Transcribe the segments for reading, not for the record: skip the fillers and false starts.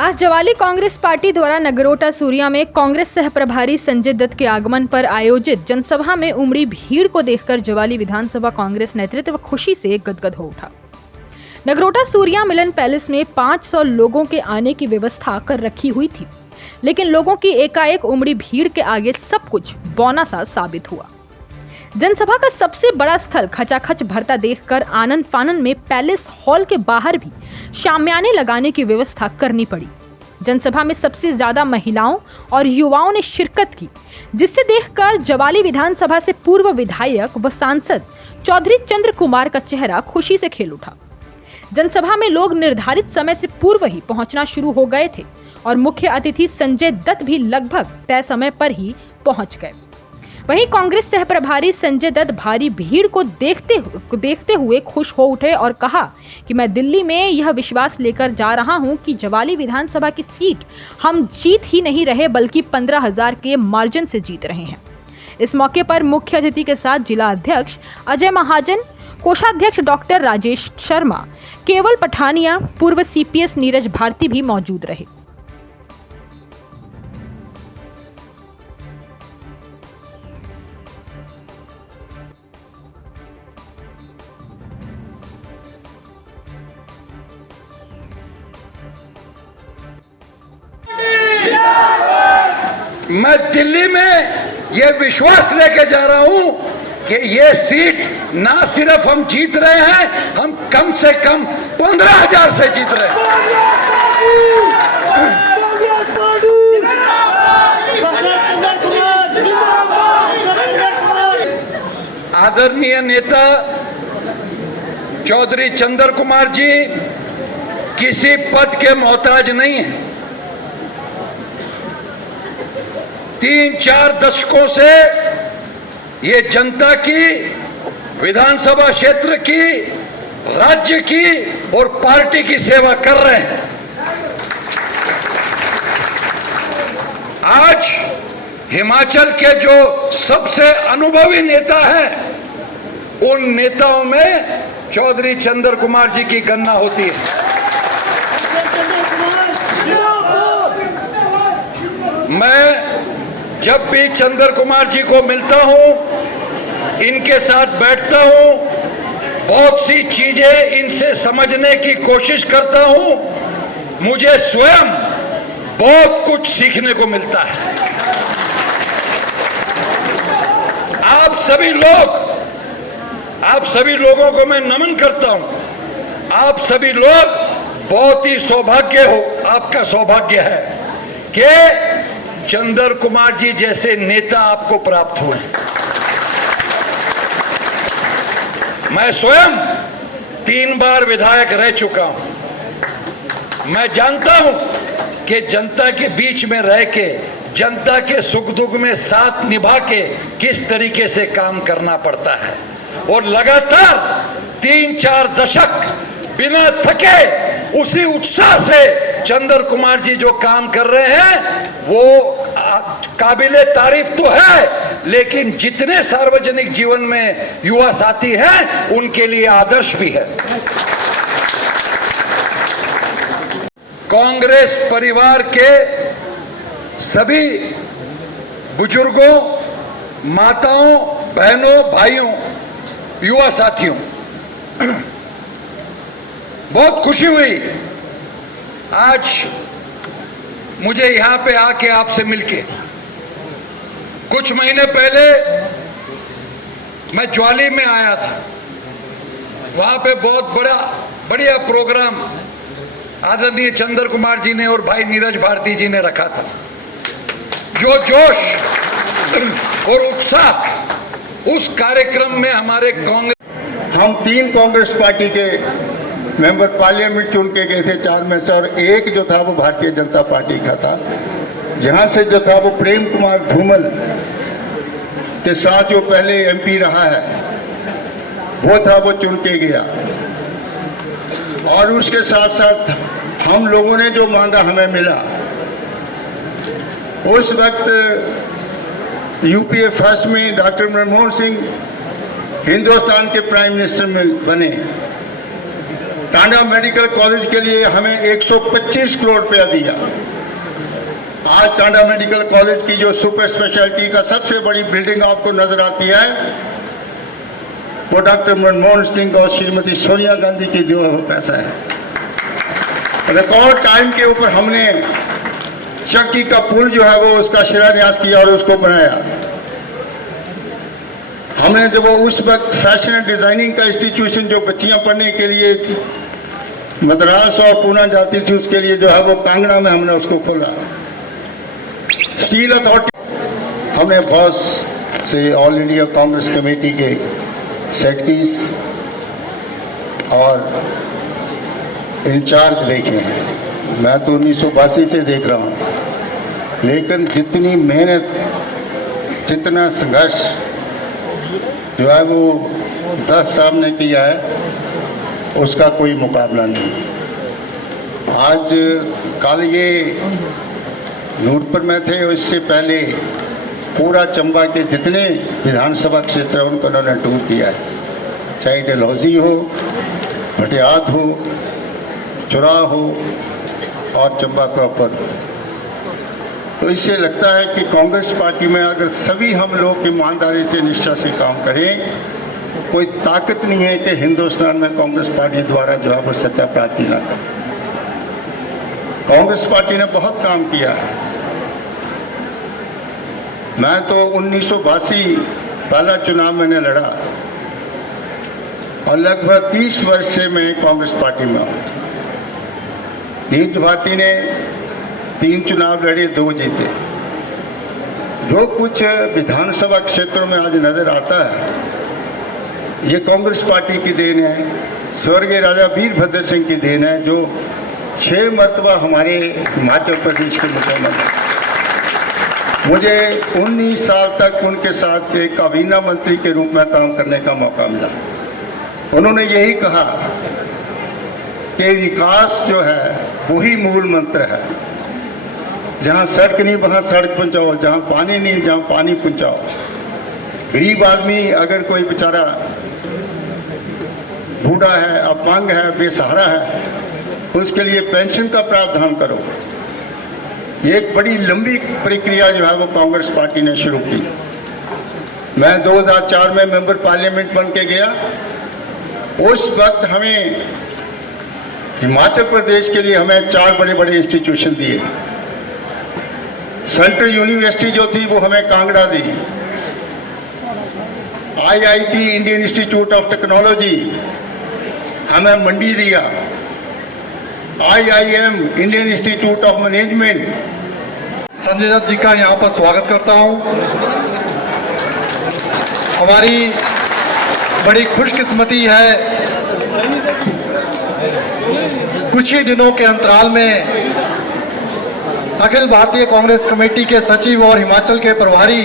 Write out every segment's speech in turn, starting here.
आज जवाली कांग्रेस पार्टी द्वारा नगरोटा सूरिया में कांग्रेस सह प्रभारी संजय दत्त के आगमन पर आयोजित जनसभा में उमड़ी भीड़ को देखकर जवाली विधानसभा कांग्रेस नेतृत्व खुशी से गदगद हो उठा। नगरोटा सूरिया मिलन पैलेस में 500 लोगों के आने की व्यवस्था कर रखी हुई थी, लेकिन लोगों की एकाएक उमड़ी भीड़ के आगे सब कुछ बौना सा साबित हुआ। जनसभा का सबसे बड़ा स्थल खचाखच भरता देखकर आनंद फानन में पैलेस हॉल के बाहर भी शामियाने लगाने की व्यवस्था करनी पड़ी। जनसभा में सबसे ज्यादा महिलाओं और युवाओं ने शिरकत की, जिससे देखकर जवाली विधानसभा से पूर्व विधायक व सांसद चौधरी चंद्र कुमार का चेहरा खुशी से खिल उठा। जनसभा में लोग निर्धारित समय से पूर्व ही पहुंचना शुरू हो गए थे और मुख्य अतिथि संजय दत्त भी लगभग तय समय पर ही पहुंच गए। वहीं कांग्रेस सह प्रभारी संजय दत्त भारी भीड़ को देखते हुए खुश हो उठे और कहा कि मैं दिल्ली में यह विश्वास लेकर जा रहा हूं कि जवाली विधानसभा की सीट हम जीत ही नहीं रहे बल्कि 15,000 के मार्जिन से जीत रहे हैं। इस मौके पर मुख्य अतिथि के साथ जिला अध्यक्ष अजय महाजन, कोषाध्यक्ष डॉक्टर राजेश शर्मा, केवल पठानिया, पूर्व CPS नीरज भारती भी मौजूद रहे। मैं दिल्ली में ये विश्वास लेके जा रहा हूं कि ये सीट ना सिर्फ हम जीत रहे हैं, हम कम से कम 15,000 से जीत रहे हैं। आदरणीय नेता चौधरी चंद्र कुमार जी किसी पद के मोहताज नहीं है। 3-4 दशकों से ये जनता की, विधानसभा क्षेत्र की, राज्य की और पार्टी की सेवा कर रहे हैं। आज हिमाचल के जो सबसे अनुभवी नेता हैं, उन नेताओं में चौधरी चंद्र कुमार जी की गणना होती है। मैं जब भी चंद्र कुमार जी को मिलता हूं, इनके साथ बैठता हूं, बहुत सी चीजें इनसे समझने की कोशिश करता हूं, मुझे स्वयं बहुत कुछ सीखने को मिलता है। आप सभी लोगों को मैं नमन करता हूं। आप सभी लोग बहुत ही आपका सौभाग्य है कि चंद्र कुमार जी जैसे नेता आपको प्राप्त हुए। मैं स्वयं 3 बार विधायक रह चुका हूं। मैं जानता हूं कि जनता के बीच में रह के, जनता के सुख दुख में साथ निभा के किस तरीके से काम करना पड़ता है। और लगातार 3-4 दशक बिना थके उसी उत्साह से चंद्र कुमार जी जो काम कर रहे हैं वो काबिले तारीफ तो है, लेकिन जितने सार्वजनिक जीवन में युवा साथी हैं उनके लिए आदर्श भी है। कांग्रेस परिवार के सभी बुजुर्गों, माताओं, बहनों, भाइयों, युवा साथियों, बहुत खुशी हुई आज मुझे यहाँ पे आके आपसे मिलके। कुछ महीने पहले मैं ज्वाली में आया था, वहाँ पे बहुत बढ़िया प्रोग्राम आदरणीय चंद्र कुमार जी ने और भाई नीरज भारती जी ने रखा था। जो जोश और उत्साह उस कार्यक्रम में हमारे हम 3 कांग्रेस पार्टी के मेंबर पार्लियामेंट चुन के गए थे 4 में से, और एक जो था वो भारतीय जनता पार्टी का था, जहां से जो था वो प्रेम कुमार धूमल के साथ जो पहले MP रहा है वो था, वो चुन के गया। और उसके साथ साथ हम लोगों ने जो मांगा हमें मिला। उस वक्त UPA फर्स्ट में डॉक्टर मनमोहन सिंह हिंदुस्तान के प्राइम मिनिस्टर में बने। टांडा मेडिकल कॉलेज के लिए हमें 125 करोड़ रुपया दिया। आज टांडा मेडिकल कॉलेज की जो सुपर स्पेशलिटी का सबसे बड़ी बिल्डिंग आपको नजर आती है, वो डॉक्टर मनमोहन सिंह और श्रीमती सोनिया गांधी की जो पैसा है। रिकॉर्ड टाइम के ऊपर हमने चक्की का पुल जो है वो उसका शिलान्यास किया और उसको बनाया। हमने जब वो उस वक्त फैशन एंड डिजाइनिंग का इंस्टीट्यूशन जो बच्चियां पढ़ने के लिए मद्रास और पूना जाती थी, उसके लिए जो है वो कांगड़ा में हमने उसको खोला। स्टील अथॉरिटी हमने बहुत से ऑल इंडिया कांग्रेस कमेटी के सेक्रेटरीज और इंचार्ज देखे हैं। मैं तो 1982 से देख रहा हूँ, लेकिन जितनी मेहनत, जितना संघर्ष जो है वो 10 साहब ने किया है, उसका कोई मुकाबला नहीं। आज कल ये नूरपुर में थे, और इससे पहले पूरा चंबा के जितने विधानसभा क्षेत्र हैं उनको उन्होंने टूर किया है, चाहे डलहौजी हो, भटियात हो, चुरा हो और चंबा प्रॉपर। तो इससे लगता है कि कांग्रेस पार्टी में अगर सभी हम लोग ईमानदारी से, निष्ठा से काम करें, कोई ताकत नहीं है कि हिंदुस्तान में कांग्रेस पार्टी द्वारा जो है वो सत्ता प्राप्ति ना करे। कांग्रेस पार्टी ने बहुत काम किया है। मैं तो 1982 पहला चुनाव मैंने लड़ा और लगभग 30 वर्ष से मैं कांग्रेस पार्टी में हूँ। नीरज भारती ने 3 चुनाव लड़े, 2 जीते। जो कुछ विधानसभा क्षेत्रों में आज नजर आता है, ये कांग्रेस पार्टी की देन है, स्वर्गीय राजा वीरभद्र सिंह की देन है, जो 6 मरतबा हमारे हिमाचल प्रदेश के मुख्यमंत्री। मुझे 19 साल तक उनके साथ एक काबीना मंत्री के रूप में काम करने का मौका मिला। उन्होंने यही कहा कि विकास जो है वही मूल मंत्र है। जहाँ सड़क नहीं वहाँ सड़क पहुँचाओ, जहाँ पानी नहीं जहाँ पानी पहुँचाओ। गरीब आदमी अगर कोई बेचारा बूढ़ा है, अपंग है, बेसहारा है, उसके लिए पेंशन का प्रावधान करो। ये एक बड़ी लंबी प्रक्रिया जो है वो कांग्रेस पार्टी ने शुरू की। मैं 2004 में मेंबर पार्लियामेंट बन के गया। उस वक्त हमें हिमाचल प्रदेश के लिए हमें 4 बड़े बड़े इंस्टीट्यूशन दिए। सेंट्रल यूनिवर्सिटी जो थी वो हमें कांगड़ा दी, IIT Indian Institute of Technology हमें मंडी दिया, IIM Indian Institute of Management. Sanjay Dutt ji का यहाँ पर स्वागत करता हूँ। हमारी बड़ी खुशकिस्मती है, कुछ ही दिनों के अंतराल में अखिल भारतीय कांग्रेस कमेटी के सचिव और हिमाचल के प्रभारी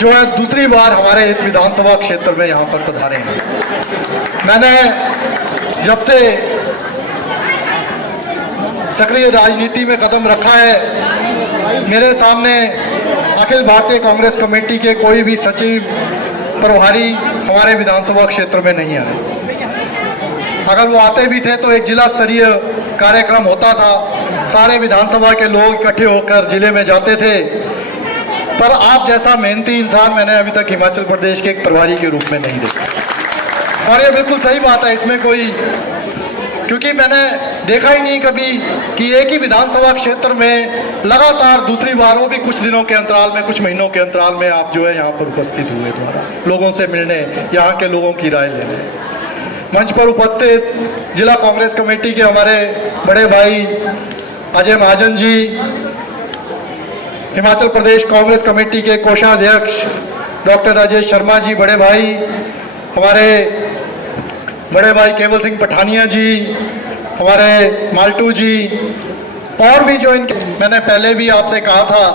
जो है दूसरी बार हमारे इस विधानसभा क्षेत्र में यहाँ पर पधारे हैं। मैंने जब से सक्रिय राजनीति में कदम रखा है, मेरे सामने अखिल भारतीय कांग्रेस कमेटी के कोई भी सचिव, प्रभारी हमारे विधानसभा क्षेत्र में नहीं आए। अगर वो आते भी थे तो एक जिला स्तरीय कार्यक्रम होता था, सारे विधानसभा के लोग इकट्ठे होकर जिले में जाते थे। पर आप जैसा मेहनती इंसान मैंने अभी तक हिमाचल प्रदेश के एक प्रभारी के रूप में नहीं देखा। और ये बिल्कुल सही बात है, इसमें कोई, क्योंकि मैंने देखा ही नहीं कभी कि एक ही विधानसभा क्षेत्र में लगातार दूसरी बार, वो भी कुछ दिनों के अंतराल में, कुछ महीनों के अंतराल में आप जो है यहाँ पर उपस्थित हुए द्वारा लोगों से मिलने, यहाँ के लोगों की राय लेने। मंच पर उपस्थित जिला कांग्रेस कमेटी के हमारे बड़े भाई अजय महाजन जी, हिमाचल प्रदेश कांग्रेस कमेटी के कोषाध्यक्ष डॉक्टर राजेश शर्मा जी, बड़े भाई हमारे बड़े भाई केवल सिंह पठानिया जी, हमारे माल्टू जी, और भी जो इनके, मैंने पहले भी आपसे कहा था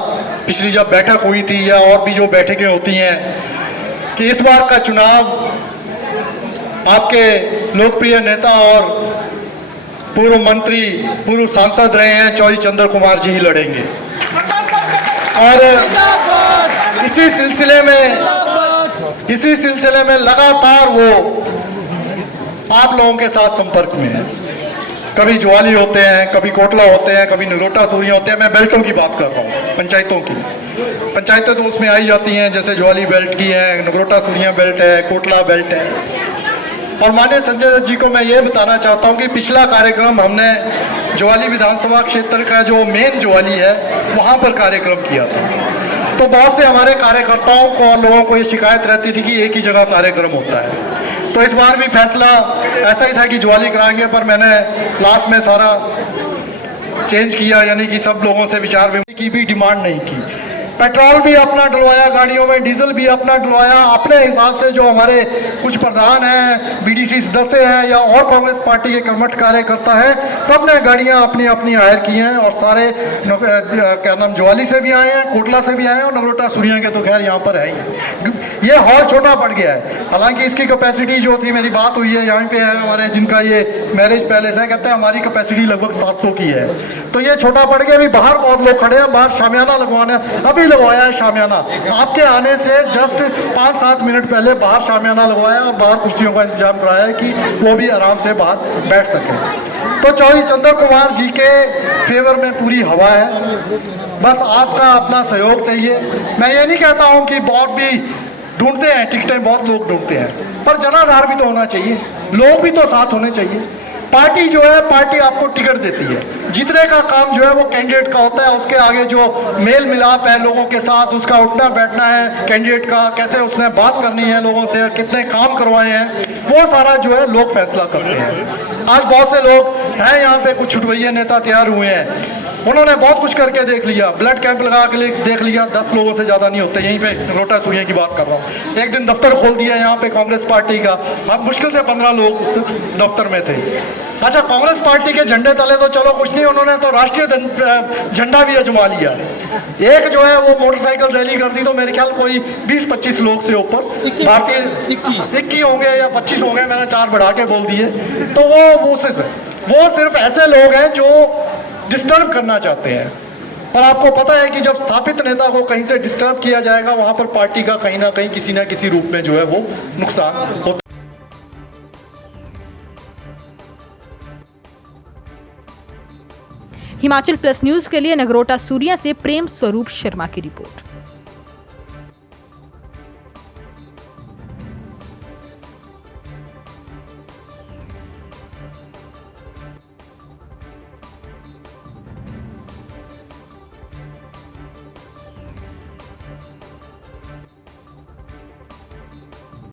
पिछली जब बैठक हुई थी या और भी जो बैठकें होती हैं, कि इस बार का चुनाव आपके लोकप्रिय नेता और पूर्व मंत्री, पूर्व सांसद रहे हैं चौधरी चंद्र कुमार जी ही लड़ेंगे। और इसी सिलसिले में लगातार वो आप लोगों के साथ संपर्क में है। कभी ज्वाली होते हैं, कभी कोटला होते हैं, कभी नगरोटा सूरियाँ होते हैं। मैं बेल्टों की बात कर रहा हूँ, पंचायतों की। पंचायतें तो उसमें आई जाती हैं, जैसे ज्वाली बेल्ट की है, नगरोटा सूरियाँ बेल्ट है, कोटला बेल्ट है। और माननीय संजय दत्त जी को मैं ये बताना चाहता हूँ कि पिछला कार्यक्रम हमने ज्वाली विधानसभा क्षेत्र का जो मेन ज्वाली है वहाँ पर कार्यक्रम किया था। तो बहुत से हमारे कार्यकर्ताओं को और लोगों को ये शिकायत रहती थी कि एक ही जगह कार्यक्रम होता है। तो इस बार भी फैसला ऐसा ही था कि ज्वाली कराएंगे, पर मैंने लास्ट में सारा चेंज किया, यानी कि सब लोगों से विचार विमर्श की भी डिमांड नहीं की। पेट्रोल भी अपना डलवाया गाड़ियों में, डीजल भी अपना डलवाया। अपने हिसाब से जो हमारे कुछ प्रधान हैं, बीडीसी सदस्य हैं या और कांग्रेस पार्टी के कर्मठ कार्यकर्ता हैं, सब ने गाड़ियां अपनी अपनी हायर की हैं और सारे क्या नाम ज्वाली से भी आए हैं, कोटला से भी आए हैं और नगरोटा सूरियाँ के तो खैर यहाँ पर है ही। ये हॉल छोटा पड़ गया है, हालांकि इसकी कैपेसिटी जो थी, मेरी बात हुई है यहाँ पे है हमारे जिनका ये मैरिज पैलेस है, कहते हैं हमारी कैपेसिटी लगभग 700 की है। तो ये छोटा पड़ गया। अभी बाहर बहुत लोग खड़े हैं, बाहर शामियाना लगवाना है, अभी लगवाया है शामियाना। आपके आने से जस्ट 5-7 मिनट पहले बाहर शामियाना लगवाया और बाहर कुर्सियों का इंतजाम कराया है कि वो भी आराम से बाहर बैठ सके। तो चौधरी चंद्र कुमार जी के फेवर में पूरी हवा है, बस आपका अपना सहयोग चाहिए। मैं ये नहीं कहता हूँ कि बहुत भी ढूंढते हैं टिकटें, बहुत लोग ढूंढते हैं, पर जनाधार भी तो होना चाहिए, लोग भी तो साथ होने चाहिए। पार्टी जो है, पार्टी आपको टिकट देती है, जीतने का काम जो है वो कैंडिडेट का होता है। उसके आगे जो मेल मिलाप है लोगों के साथ, उसका उठना बैठना है कैंडिडेट का, कैसे उसने बात करनी है लोगों से, कितने काम करवाए हैं, वो सारा जो है लोग फैसला करते हैं। आज बहुत से लोग हैं यहाँ पे, कुछ छुटवैया नेता तैयार हुए हैं, उन्होंने बहुत कुछ करके देख लिया, ब्लड कैंप लगा के देख लिया, 10 लोगों से ज़्यादा नहीं होते। यहीं पे नगरोटा सूरियाँ की बात कर रहा हूँ। एक दिन दफ्तर खोल दिया यहाँ पे कांग्रेस पार्टी का, अब मुश्किल से 15 लोग उस दफ्तर में थे। अच्छा, कांग्रेस पार्टी के झंडे तले तो चलो कुछ नहीं, उन्होंने तो राष्ट्रीय झंडा भी अजमा लिया। एक जो है वो मोटरसाइकिल रैली कर दी, तो मेरे ख्याल कोई 20-25 लोग से ऊपर भारतीय 21 होंगे या 25 होंगे, मैंने 4 बढ़ा के बोल दिए। तो वो सिर्फ ऐसे लोग हैं जो डिस्टर्ब करना चाहते हैं। पर आपको पता है कि जब स्थापित नेता को कहीं से डिस्टर्ब किया जाएगा, वहां पर पार्टी का कहीं ना कहीं किसी ना किसी रूप में जो है वो नुकसान होता है। हिमाचल प्लस न्यूज के लिए नगरोटा सूरियाँ से प्रेम स्वरूप शर्मा की रिपोर्ट।